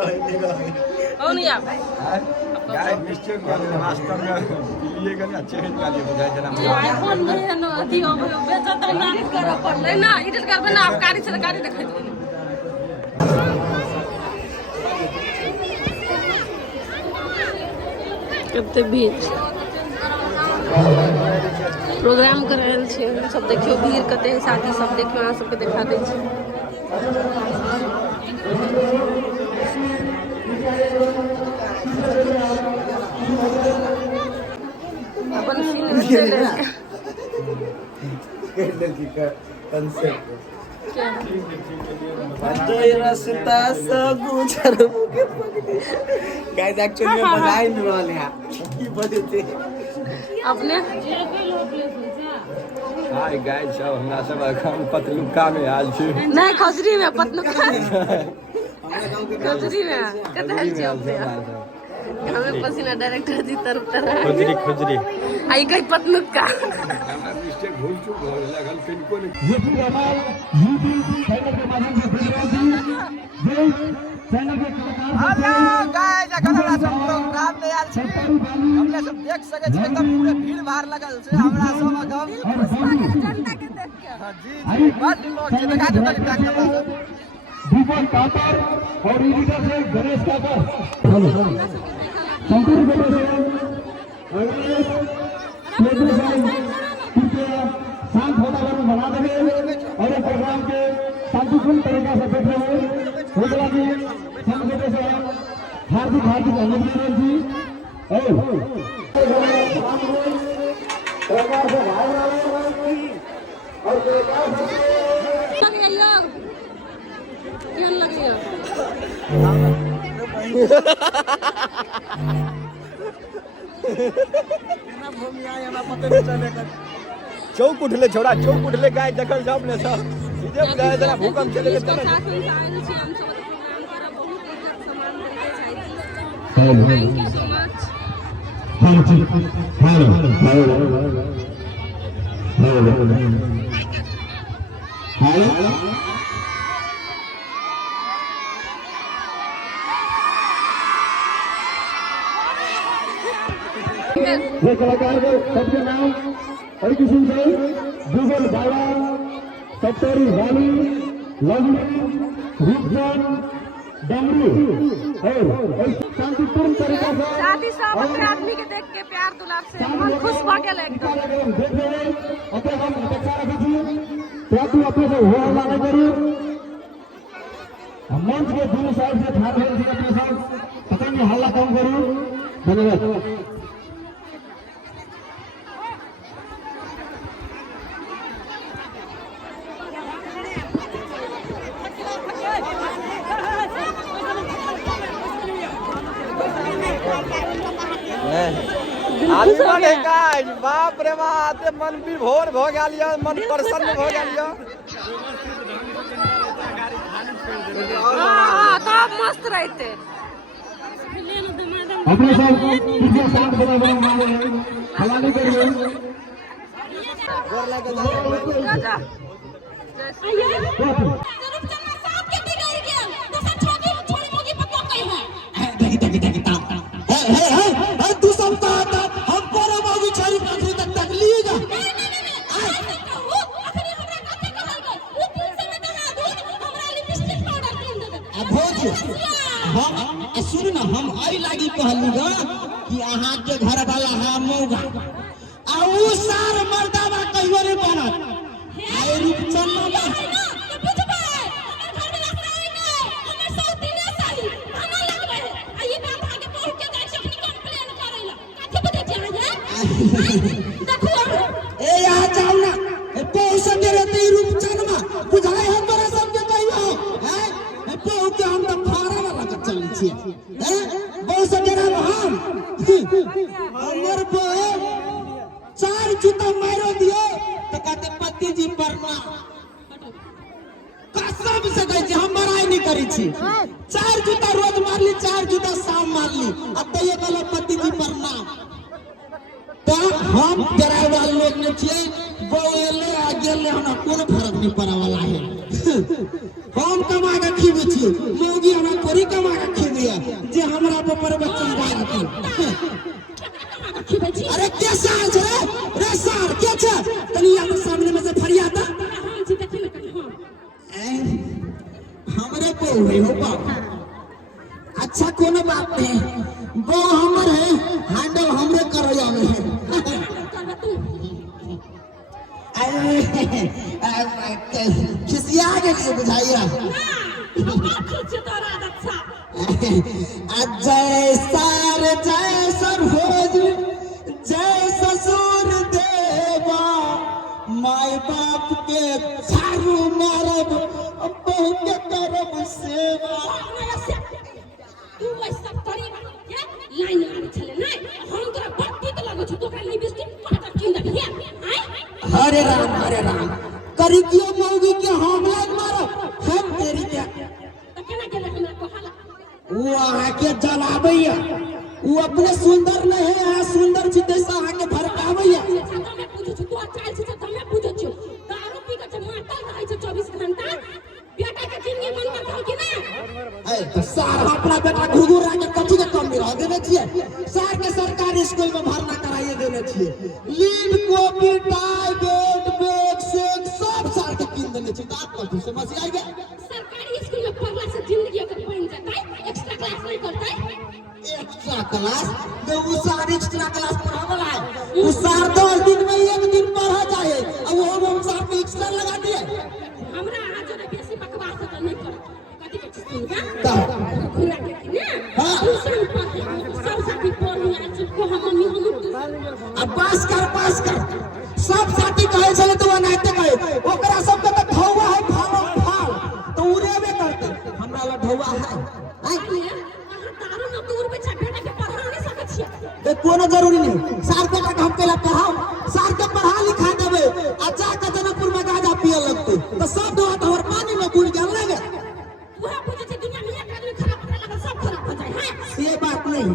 कौन है आप? गाय मिस्टेक वास्तव में लिए गए अच्छे हिट का लिए बुझाए जना आईफोन में न अथी हो बेचा त ना करो पड़ले ना एडिट करबे ना आप गाड़ी से गाड़ी देखै दो कते भीड़ प्रोग्राम कर रहल छै सब देखियो भीड़ कते है साथी सब देखियो अहाँ सबके देखा दै छी अपन फिल्म चले कंसेप्ट रास्ता सब गुजर गाइस एक्चुअली में बजाई नहीं वाले हैं की बजते अपने हाय गाइस सब हमरा सब अखन पतलुका में आल छी नहीं खजरी में पतलुका खजरी में कते हल छी अपने हमें पसीना डायरेक्टर जी तरफ खुजरी आई कहीं पतलुका हमरा मिस्टेक भूल चूक हो लगल किनको ने ये पूरा माल यूट्यूब चैनल के माध्यम से भेज रहा हूं जो चैनल के कलाकार हेलो गाइस अखन हमरा सब प्रोग्राम में आयल छी हमने सब देख सके छी एकदम पूरे भीड़ भाड़ लगल छै हमरा सब अखन जनता के देख के जी बड़ लोग छै देखा दो तनी बैक कर दीपक कापर और एडिटर से गणेश कापर संपूर्ण बेटे से और कृपया शांत वातावरण बना देंगे और ये प्रोग्राम के शांतिपूर्ण तरीका से देख रहे हैं होगा कि संघ बेटे से हार्दिक अभिनंदन जी और प्रकार से भाई और केहन लगैया चौक उठले छोड़ा चौक उठले गाय देखल सब ने सब जे बुझाए जना भूकंप चले ले तने थैंक यू सो मच ये कलाकार के सबके नाम हरिकिशन साई गूगल बाबा सत्तरी वाली लवली रूपजान डमरू और शांतिपूर्ण तरीका से शादी सब अपने आदमी के देख के प्यार दुलार से मन खुश भ गेल एकदम देख रहे हैं अपने हम अपेक्षा रखी थी प्रति अपने से हो हल्ला नहीं करी मंच के दोनों साइड से ठाड़ रहे थे अपने साथ पता नहीं हल्ला कम करूं धन्यवाद आलिमन है गाइस बाप रे बाप मन विभोर भ गेल या मन प्रसन्न भ गेल या हां तब मस्त रहते अपने सब पीछे शांत बना मारे हल्ला नहीं करिए गोर लगे राजा सुन ना हम आई लागी कहलू ग कि अहाँ के घर वाला हम मौगा आ उ सार मर्दावा कहियो रे बनत आए रूपचंद बा ए आ जाओ ना ए पौस के रहते रूपचंद मा बुझाए हम तोरा सब के कहियो हैं ए पौ के हम त फारा वाला के चल छी हैं पौस के नाम हम हमर पे चार जूता मारो दिए तो कहते पति जी परना कसम से कहै छी हम बड़ाई नहीं करी छी चार जूता रोज मारली चार जूता शाम मारली अब तो ये कहलो पति जी परना तो हम ड्राइवर लोग ने छिए बोले आ गेले हमरा कोनो फर्क नहीं पड़ा वाला है हम कमा के खीबे छी मौगी हमरा थोड़ी कमा के खीबे बाप ऊपर बच्चा बात अरे क्या साल रे साल क्या छ तनी यहाँ सामने में से फरियादा हमरे को हुए हो बाप अच्छा कोनो बात नहीं वो हमर है हैंडल हमरे करो जावे है खिसिया के लिए बुझाइया जय सार जय सरभोज जय ससुर देवा माय बाप के झाड़ू मारब बहू के करब सेवा तू वैसा करेगा क्या लाइन मारे चले नहीं हम तोरा बत्ती तो लागो छ तो खाली बिस्किट पाटा किन दे हरे राम करी क्यों मौगी के हम लाइन मारब हम तेरी क्या तो केना केना हमरा को हाला वो आके जलाबैया वो अपने सुंदर नहीं है सुंदर चिते से आके भड़काबैया मैं पूछू छु तू चाल छ त मैं पूछू छु दारू पी के मातल रहै छ 24 घंटा बेटा के जिंदगी मन में कहो कि ना ए तो सार अपना बेटा घुघुरा के कथि के कम रह देने छिए सार के सरकारी स्कूल में भरना कराइए देने छिए lead copy tie bed set सब सार के किन देने छिए आप कथि समझ आई गए सरकारी स्कूल में पढ़ला से जिंदगी के बन जाता है एक्स्ट्रा क्लास नहीं करता है एक्स्ट्रा क्लास तो वो सार एक्स्ट्रा क्लास पढ़ावला है वो सार 10 दिन में एक दिन पढ़ा जाए अब वो हम सार पे एक्स्ट्रा लगा दिए हमरा आज जो बेसी बकवास तो नहीं कर कथि के सुनगा घुरा के ना हां सब साथी पढ़ी आज को हम अब पास कर सब साथी कहे चले तो नाते कहे ओकरा सब के तो ढौवा है फाल तो उड़ेबे करते हमरा ला ढौवा है दारू न दूर पे बेटा के पढ़ा नहीं सकत छियै ते कोनो जरूरी नहीं सार बेटा के हम पहला पढ़ाओ सार के पढ़ा लिखा देबे अच्छा के जनकपुर में गाजा पिए लगते तो सब दो और पानी में गुड़ गल लगे पूरा पूछे छै दुनिया में एक आदमी खराब होने लगा सब खराब हो जाए हैं ये बात नहीं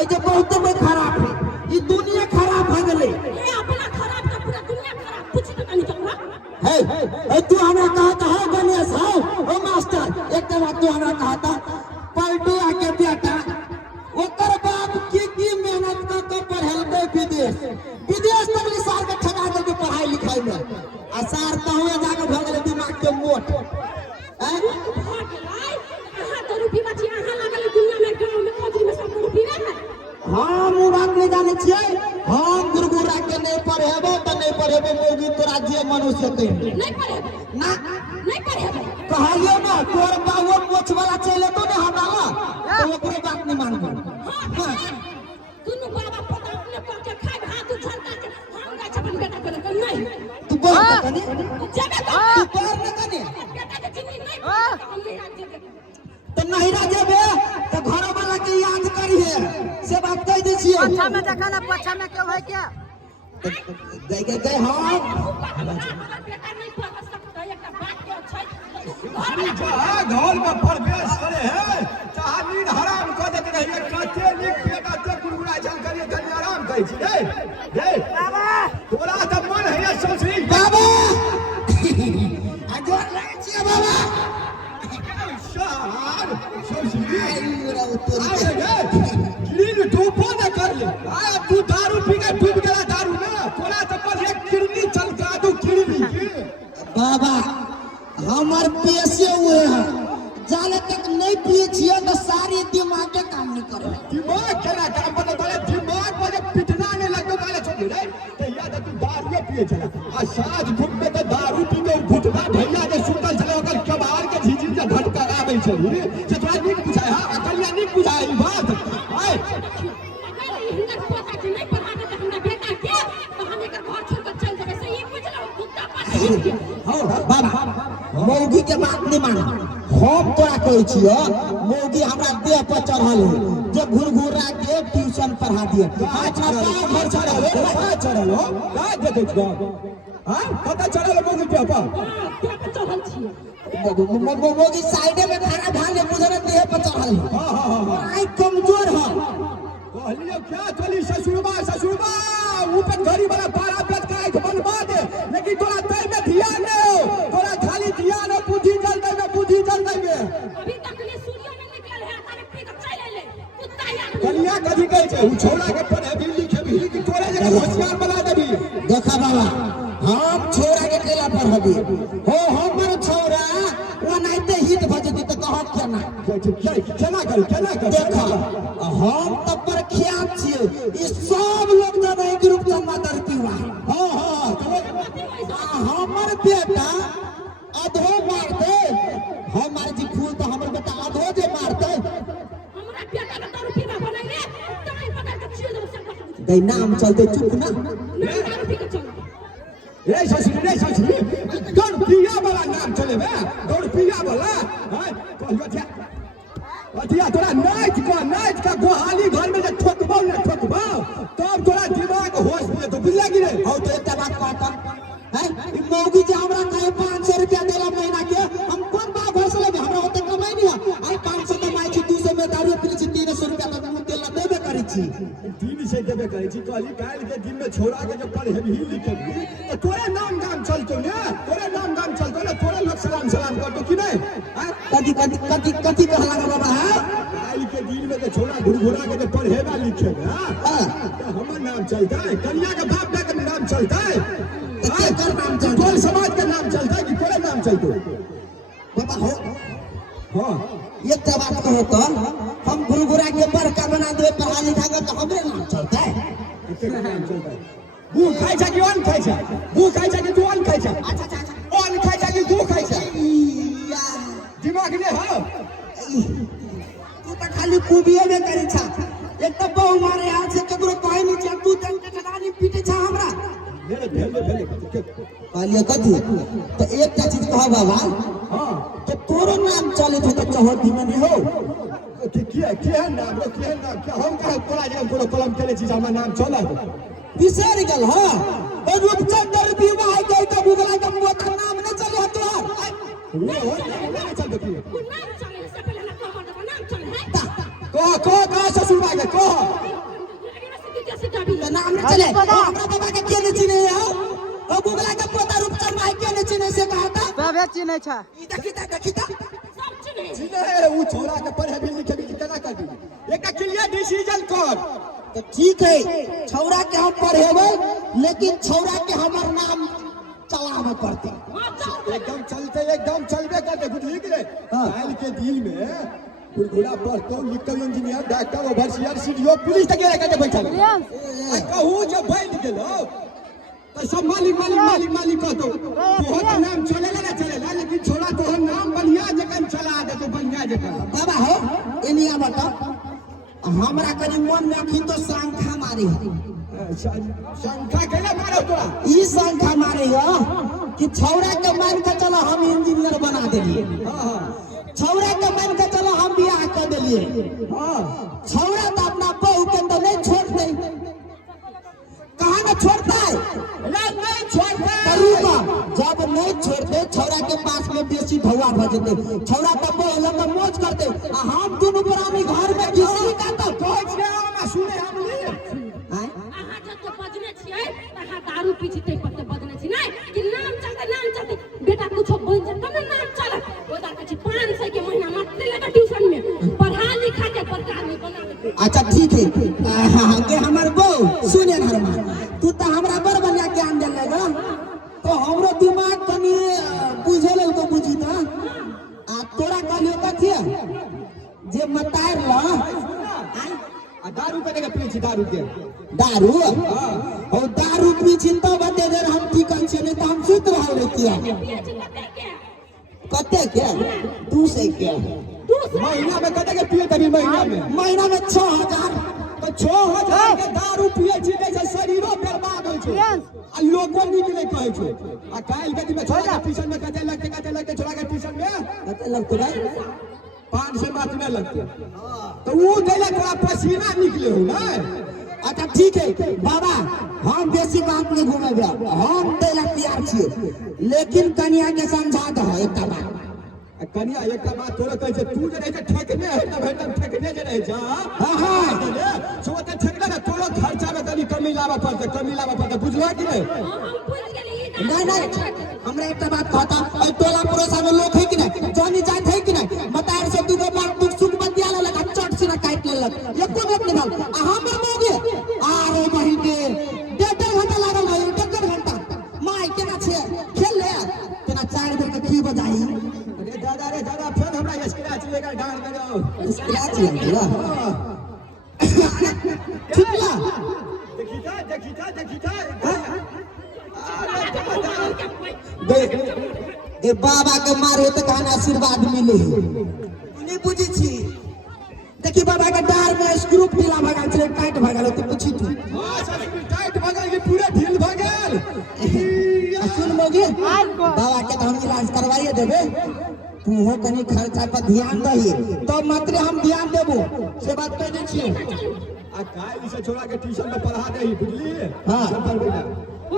ऐ जे बहुत में खराब है ये दुनिया खराब हो गेले ये अपना खराब का पूरा दुनिया खराब कुछ तो नहीं चल रहा है तू हमरा कहता है गणेश हो ओ मास्टर एक बात तू हमरा कहता पलटू आके बेटा ओकर बाप की मेहनत कर के पढ़ेलकै विदेश तक ले सार के ठगा दे के पढ़ाई लिखाई में आ सार तहुए जाके भ गेलै दिमाग के मोट हैं कहां तो रुपी बची अहां लागल दुनिया में गांव में खोजी में सब रुपी रहे हम वो बात नहीं जाने छिए हम गुरगुरा के नहीं पढ़ेबो मौगी तोरा जे मनुष्य ते नहीं पढ़ेबो ना नहीं पढ़ेबो कहलियो ना तोर बाबू पोछ वाला चले तो ने हमरा तो ओकरे बात नहीं मानबो हां दुनु बाबा पता अपने पढ़ के खाए हाथ उछलता के हम गाय छपन बेटा करे नहीं तू बोल कनी जाबे तू पढ़ न कनी बेटा के जिंदगी नहीं हम नहीं आज दे तो नहीं ना जेबे तो घर वाला के याद करिए से बात कह दै छिए पछा में देखा ना पछा में क्यों है क्या गए हम बेटा नहीं पढ़ सकता एक बात के छै घर में प्रवेश करे है चाहे नींद हराम कर देते रहिए कते नीक बेटा ते गुरगुरा चल करिए कनी आराम करै छी रे बाबा तोरा त मन है ससुरी बाबा अजो रहे छी बाबा शान ससुरी मेरा उत्तर नींद डूबो न कर ले आ तू दारू पी के डूब गेला दारू में तोरा त पर एक किडनी चलका दू किडनी बाबा हमार पैसे हुए हैं जाले तक नहीं पिए छिए तो सारी दिमाग के काम नहीं करे दिमाग केना काम बने तोरे दिमाग पर पिटना नहीं लगतो काले छोड़ी रे तो याद तू दारू पिए चला आ साज घुट में तो दारू पी के घुटना भैया जे सुतल चले ओकर कबाड़ के झिझिर के धटका आबै छली से तोरा नीक बुझाय हां अकलिया नीक बुझाय ई बात आय अगर हिंदक पोता के नहीं पढ़ा दे तो हमरा बेटा के तो हम एकर घर छोड़ के चल जेबे से ये बुझलो कुत्ता पाट हां बाबा मौगी के बात नहीं माना हम तोरा कहै छियो मौगी हमरा देह पर चढ़ल है जे घुरघुरा के ट्यूशन पढ़ा दिए अच्छा घर चढ़ल हो का देखे छ हां पता चलल मौगी पे पे चढ़ल छी मौगी साइड में खाना ढाल के मुझे देह पर चढ़ल है हां आई कमजोर है कहलियो क्या चली ससुरबा ऊपर घड़ी वाला पारा पेट का आंख बनवा दे लेकिन तोरा तय में ध्यान नहीं हो तोरा खाली ध्यान बुद्धि जल दे में अभी तक ने सूर्य में निकल है तारे पे चल ले कन्या कथी कहै छै उ छौड़ा के पढ़े भी लिखे भी कि तोरे जगह होशियार बना देबी। देखा बाबा हम छोरा के केला पढ़बी हो हमर छोरा ओनाइते हित भजती त कहत केना केना कर देखा हम त प्रख्यात छियै ई सब लोग जाने ग्रुप जमा दरती हुआ हां हमर बेटा अधो मार दे हमार जी फूल तो हमर बेटा अधो जे मारते हमरा बेटा के दारू पीना बनाइले ताई पकड़ के छिए दो सब गई नाम चलते चुप ना नहीं दारू पी के चल रे शशि दौड़ पिया वाला नाम चले बे दौड़ पिया वाला हां कहलियो छे अथिया तोरा नाच का गोहाली घर में जे ठोकबौ ने ठोकबौ तब तोरा दिमाग होश में तो बुझला कि रे हो तो एकटा बात कहता है ई मौगी जे हमरा कहे 500 रुपया देला महीना के हम कोन बा घोसले में हमरा ओते कमाई नहीं आई 500 कमाई छी 200 में दारू पी छी 300 रुपया तक हम तेल देबे करी छी दिन से देबे करै छी कहली काल के दिन में छोड़ा के जब पढ़े भी लिखेबी तो तोरे नाम गाम चलतो ने तोरे नाम गाम चलतो ने तोरे लोग सलाम करतो कि नहीं कथी कहला रे बाबा काल के दिन में तो छोड़ा घुरघुरा के जब पढ़ेगा लिखेगा तो हमर नाम चलता है कन्या के बाप का नाम चलता है केकर नाम चलता तोर समाज का नाम चलता है कि तोरे नाम चलतो बाबा हो हां एक बात कहो तो हम घुरघुरा के बड़का बना देबे पढ़ा लिखा के तो हमरे नाम चलता है केकर नाम चलता है बू खाइ छ कि अन खाइ छ बू खाइ छ कि तू अन खाइ छ अच्छा अन खाइ छ कि तू खाइ छ दिमाग ने हो तू तो खाली कुबिए में करी छा एक तो बहु मारे हाथ से ककरो कहि नहीं छ तू तन के ठडानी पीटे छ हमरा भेले कहलिए कथी तो एकटा चीज कह बाबा हां तो तोरो नाम चले थे तो चौहदी में नहीं हो के नाम क्या हम कहा तोरा जे कोनो कलम केले छी हमर नाम चलत बिसर गल हां और रूपचंद्र विवाह के तो बुगला के मोटा नाम नहीं चले तोहार वो हो चल देखी वो नाम चले से पहले ना कह दो नाम चले है कह ससुर भाई कह तो नाम नहीं चले हमरा बाबा के के नहीं चिने हो ओ बुगला के पोता रूपचंद्र भाई के नहीं चिने से कहा था सबे चिन्ह छ ई देखी ता सब चिन्हे चिन्हे उ छोरा के पढ़े भी लिखे भी केना कर दी एकटा क्लियर डिसीजन कर तो ठीक है छौरा के हम पढ़ेबै लेकिन छौरा के हमर नाम चलावे पड़ते एकदम चलबे करते बुझली कि रे काल के दिन में घुरघुरा पढ़तो लिखल engineer doctor overseer CDO police तक के बैठल कहू जे बैठ गेलो तो सब मालिक कहतो तोहर नाम चलेला ना चलेला लेकिन छोड़ा तोहर नाम बढ़िया जकन चला दे तो बढ़िया जकन बाबा हो एनिया बता हमरा कनी मन में अखिन तो शंखा मारी शंखा केना मारो तोरा ई शंखा मारे हो कि छौरा के मान के चलो हम इंजीनियर बना देलिए हां छौरा के मान के चलो हम बियाह कर देलिए हां छौरा तो अपना बहू के तो नहीं छोड़ दे कहां ना छोड़ता है नहीं छोड़ता करूंगा जब नहीं छोड़ते छौरा के पास में बेसी भौआ भजते छौरा तो बहू लंबा मौज करते आ हम दोनों पुरानी घर में किसी का तो पहुंच गया मैं सुने हम लिए हैं अहाँ जब बजने छियै अहाँ दारू पी छी तै पर बजने छी नहीं कि नाम चलते बेटा कुछो बन जात तब नाम चलत ओदा के 500 के महीना मत लेगा ट्यूशन में पढ़ा लिखा के सरकार में बना दे अच्छा ठीक है हां के हमर बहू सुने घर में तू तो हमरा बड़ बढ़िया ज्ञान देले ना तो हमरो दिमाग कनी बुझे लेल तो बुझी ना आ तोरा कहलियो कथि जे मतार ल दारू के पी छी दारू के दारू और दारू पी छी तो बते देर हम टिकल छी नहीं तो हम सुत रहल रहतिया पिए छी कते के कते के 200 के महीना में कते के पिए तभी महीना में 6000 तो 6000 के दारू पिए छी जैसे शरीरो बर्बाद होय छै आ लोगो निकले कहै छै आ काल के दिन में छोड़ा ट्यूशन में कते लगते छोड़ा के ट्यूशन में कते लगतो रे 500 बात नहीं लगते तो वो देले तोरा पसीना निकले हो ना अच्छा ठीक है बाबा हम बेसी बात नहीं घूमेबे हम देला तैयार छियै लेकिन कन्या के समझा दो एकटा बात कन्या एकटा बात तोरा कहै छै तू जे रहै छै ठकने है तब एकदम ठकने जे रहै छै हां सो ओते ठकले ना तोरो खर्चा में कनी कमी लावा पड़ते बुझला कि नहीं हम बुझ गेली नहीं हमरा एकटा बात कहता ओइ टोला पड़ोसा में लोग है कि नहीं जानी जात है कि नहीं मतार से दूगो बात दुख सुख बतिया लेलक चट से ना काट लेलक एको बात नहीं बैठल हम मोगे आरो बहिने 1.5 घंटा लागल भाई 1.5 घंटा माय केना छे खेल ले केना 4 बेर के की बजाई अरे दादा फिर हमरा स्क्रैच लेकर डाल दो स्क्रैच लग गया ठीक है देखी देख ए बाबा के मारे तो कहना आशीर्वाद मिले नहीं बुझी छी देखी बाबा के डार में स्क्रू ढीला भगल छे टाइट भगल तो पूछी तू हां सर टाइट भगल के पूरे ढील भगल सुन मोगे बाबा के तो हम इलाज करवाइए देबे तू हो कनी खर्चा पर ध्यान दही तो मात्र हम ध्यान देबो से बात कह दे छी आ काल से छोड़ा के ट्यूशन में पढ़ा दे बुझली हां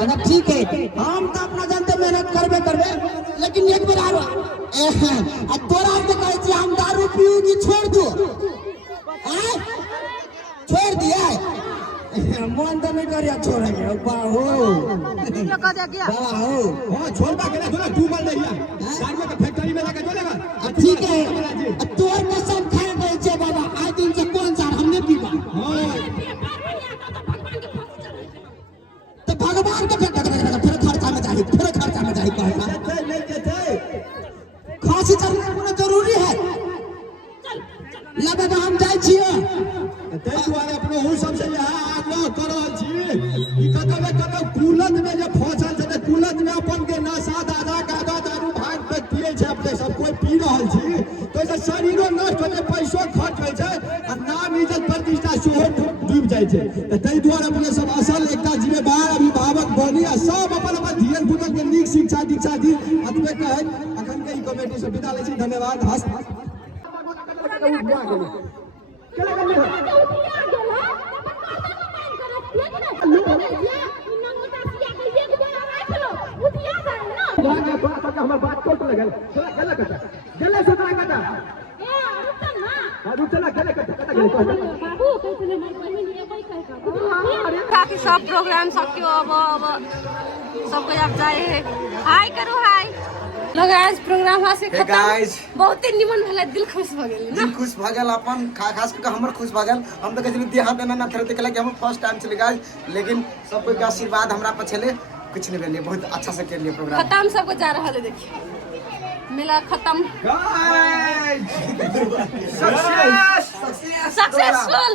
अगर ठीक है हम तो अपना जानते मेहनत करबे लेकिन एक बार आरो आ तोरा के कहै छी हम दारू पीऊ की छोड़ दो हैं छोड़ दिया मन तो नहीं करिया छोड़ेंगे बाहो लगा दे गया बाबा हो हां छोड़बा के थोड़ा डूबल रहिया गाड़ी के फैक्ट्री में लगा जोलेगा ठीक है तोर में सब खाए गए छे बाबा आज दिन से कौन सा हमने पीबा तो भगवान के फिर खर्चा में जाई कहता नहीं देते खांसी चलना कोनो जरूरी है लगे हम जाय छिए तै दुआरे अपने हु सबसे यहाँ आग्रह कर रहल छी ई कतौ कुलत में जे फंसल छै त कुलत में अपन के नशा दादा गादा दारू भांग पे पिए छै अपने सब कोई पी रहल छी तो से शरीरो नष्ट होय छै पैसो खर्च होय छै आ नाम इज्जत प्रतिष्ठा सेहो डूब जाय छै त तै दुआरे अपने सब असल एकटा जिम्मेदार अभिभावक बनी आ सब अपन धियन पुतन के नीक शिक्षा दीक्षा दी अतबे कहै अखन के ई कमेटी से विदा लै छी धन्यवाद हस्त हमार बात कोट लगल चला कता गेले सुतरा कता हां चला गेले कता बाबू कहले हमर बहिन एबै कह काफी सब प्रोग्राम सबके अब सबको अब जाए है हाय करो हाय लगा आज प्रोग्राम हां से Hey guys. बहुत निमन भला दिल खुश भ गेल दिल खुश भ गेल अपन खास करके हमर खुश भ गेल हम तो कहली देहा देना ना थरते कहला कि हम फर्स्ट टाइम चले गाइस लेकिन सब कोई के आशीर्वाद हमरा पर छले कुछ नहीं भेलिए बहुत अच्छा से कर लिए प्रोग्राम खत्म सबको जा रहा है देखिए मेला खत्म गाइस सक्सेसफुल